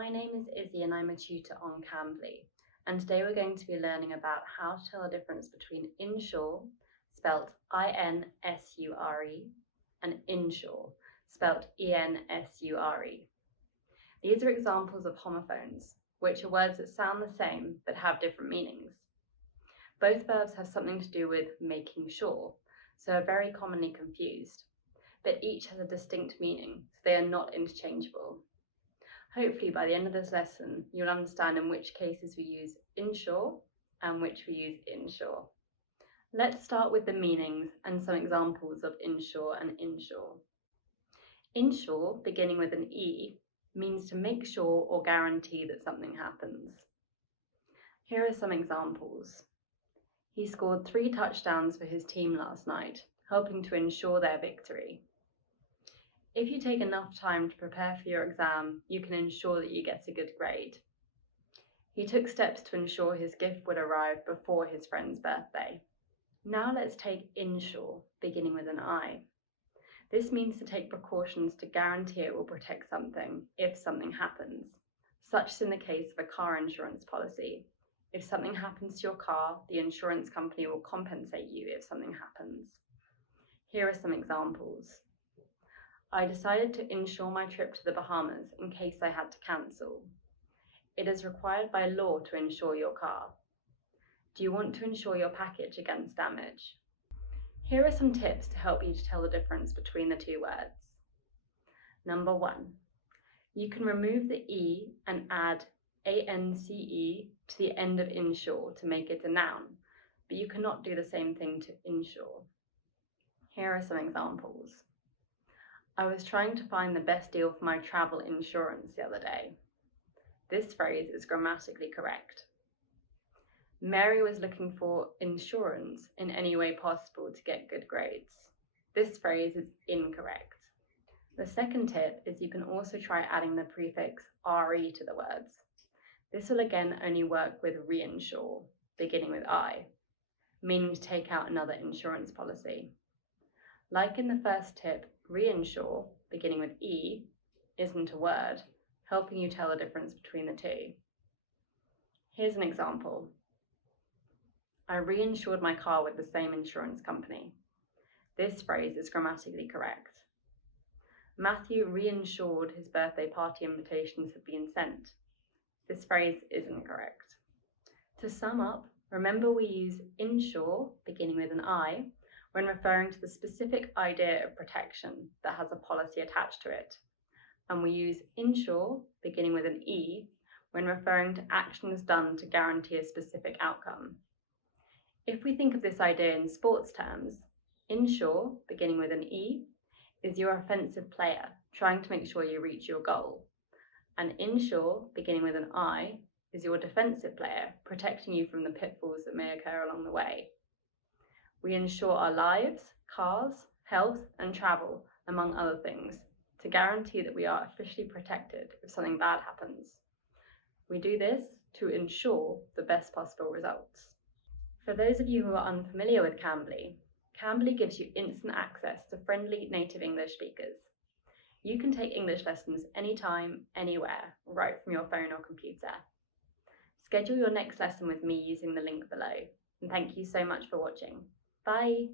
my name is Izzy and I'm a tutor on Cambly, and today we're going to be learning about how to tell the difference between insure, spelt I-N-S-U-R-E, and insure, spelt E-N-S-U-R-E. These are examples of homophones, which are words that sound the same but have different meanings. Both verbs have something to do with making sure, so are very commonly confused, but each has a distinct meaning, so they are not interchangeable. Hopefully by the end of this lesson, you'll understand in which cases we use insure and which we use insure. Let's start with the meanings and some examples of insure and insure. Insure, beginning with an E, means to make sure or guarantee that something happens. Here are some examples. He scored 3 touchdowns for his team last night, helping to ensure their victory. If you take enough time to prepare for your exam, you can ensure that you get a good grade. He took steps to ensure his gift would arrive before his friend's birthday. Now let's take insure, beginning with an I. This means to take precautions to guarantee it will protect something if something happens, such as in the case of a car insurance policy. If something happens to your car, the insurance company will compensate you if something happens. Here are some examples. I decided to insure my trip to the Bahamas in case I had to cancel. It is required by law to insure your car. Do you want to insure your package against damage? Here are some tips to help you to tell the difference between the two words. Number 1. You can remove the E and add ANCE to the end of insure to make it a noun, but you cannot do the same thing to insure. Here are some examples. I was trying to find the best deal for my travel insurance the other day. This phrase is grammatically correct. Mary was looking for insurance in any way possible to get good grades. This phrase is incorrect. The second tip is you can also try adding the prefix RE to the words. This will again only work with reinsure, beginning with I, meaning to take out another insurance policy. Like in the first tip, reinsure, beginning with E, isn't a word, helping you tell the difference between the two. Here's an example. I reinsured my car with the same insurance company. This phrase is grammatically correct. Matthew reinsured his birthday party invitations had been sent. This phrase isn't correct. To sum up, remember we use insure, beginning with an I, when referring to the specific idea of protection that has a policy attached to it. And we use insure, beginning with an E, when referring to actions done to guarantee a specific outcome. If we think of this idea in sports terms, insure, beginning with an E, is your offensive player trying to make sure you reach your goal. And insure, beginning with an I, is your defensive player protecting you from the pitfalls that may occur along the way. We insure our lives, cars, health, and travel, among other things, to guarantee that we are officially protected if something bad happens. We do this to ensure the best possible results. For those of you who are unfamiliar with Cambly, Cambly gives you instant access to friendly native English speakers. You can take English lessons anytime, anywhere, right from your phone or computer. Schedule your next lesson with me using the link below, and thank you so much for watching. Bye!